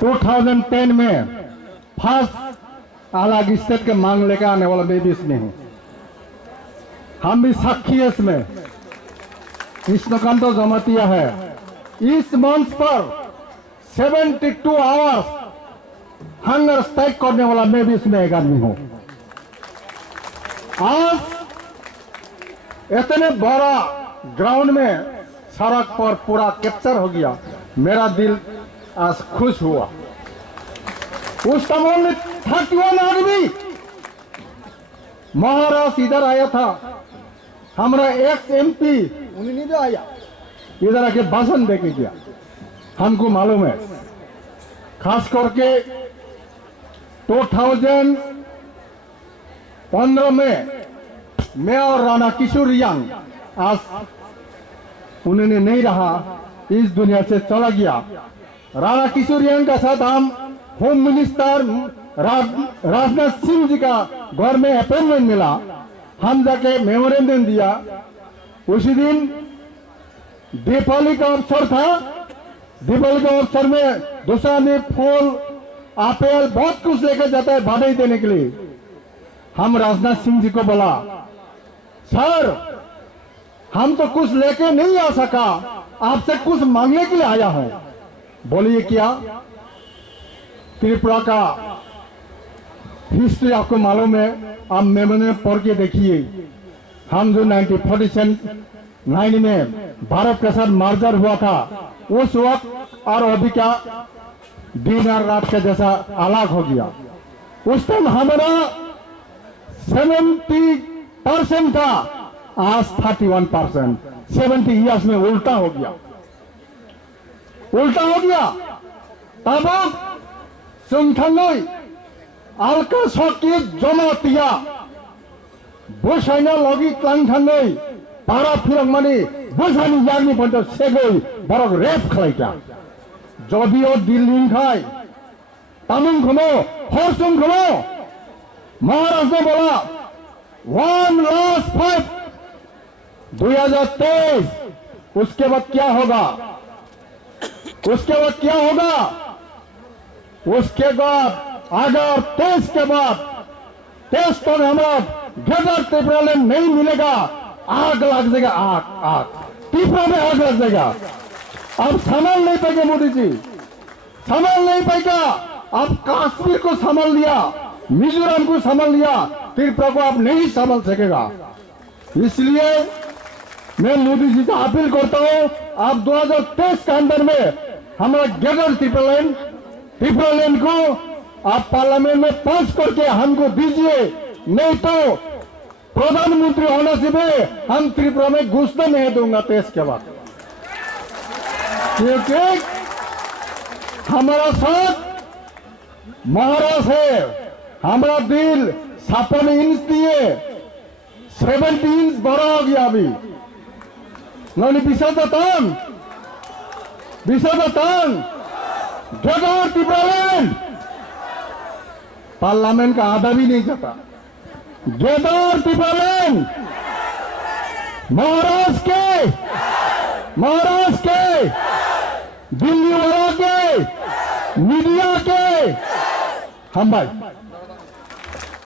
2010 में फर्स्ट अलग स्टेट के मांग लेकर आने वाला मैं भी इसमें हूँ। हम भी साक्षी है इसमें। कृष्णकांत जमातिया है। इस मंच पर 72 आवर्स हंगर स्ट्राइक करने वाला मैं भी इसमें एक आदमी हूँ। आज इतने बड़ा ग्राउंड में सड़क पर पूरा कैप्चर हो गया, मेरा दिल आज खुश हुआ। उस तमाम में 31 आदमी महाराष्ट्र इधर आया था। हमारा एक्स MP उन्हें नहीं आया, इधर आके भाषण दे के गया। हमको मालूम है, खास करके 2015 में मैं और राणा किशोर यंग आज उन्होंने नहीं रहा, इस दुनिया से चला गया। राणा किशोर यंग का साथ हम होम मिनिस्टर राजनाथ सिंह जी का घर में अपॉइंटमेंट मिला। हम जाके मेमोरेंडम दिया। उसी दिन दीपावली का अवसर था। दीपावली के अवसर में दूसरा ने फूल आपेल बहुत कुछ लेकर जाता है बधाई देने के लिए। हम राजनाथ सिंह जी को बोला, सर हम तो कुछ लेके नहीं आ सका, आपसे कुछ मांगने के लिए आया हूं। बोलिए क्या? त्रिपुरा का हिस्ट्री आपको मालूम है, आप मेमोरी पढ़ के देखिए। हम जो 1947 में भारत के साथ मर्जर हुआ था, उस वक्त और अभी का दिन और रात का जैसा अलग हो गया। उस टाइम हमारा 70% था, आज 31%। 70 ईयर्स में उल्टा हो गया, उल्टा हो गया। तब सुनथांगई अलका शक्ति जमातिया बुसाइना लगी क्लांथांगई पारा फिरंगमानी बुसानी यागनी पंतो सेगई बरक रेप खलाइका जदिओ दिल्ली खाई तामुंग खमो हरसुंग खमो महाराष्ट्र बोला 1 लास्ट फाइट 2023। उसके बाद क्या होगा? उसके बाद क्या होगा? उसके बाद अगर 23 के बाद 23 तो हमारा गदर त्रिपुरा में नहीं मिलेगा, आग लग जाएगा। आग त्रिपुरा में आग लग जाएगा। अब संभाल नहीं पाएगा मोदी जी, संभाल नहीं पाएगा। अब कश्मीर को संभाल लिया, मिजोरम को संभाल लिया, त्रिपुरा को अब नहीं संभाल सकेगा। इसलिए मैं मोदी जी से अपील करता हूं, आप 2023 के अंदर में हमारा गदर त्रिपुरा लैंड को आप पार्लियामेंट में पास करके हमको दीजिए, नहीं तो प्रधानमंत्री होने से भी हम त्रिपुरा में घुसने नहीं दूंगा 23 के बाद। क्योंकि हमारा साथ महाराष्ट्र है। हमारा दिल 56 इंच दिए 70 इंच बड़ा हो गया। अभी नौनी विशादतान गदर त्रिपुरा लैंड पार्लियामेंट का आधा भी नहीं जाता। गदर त्रिपुरा लैंड महाराष्ट्र के दिल्ली वाला के मीडिया के हम भाई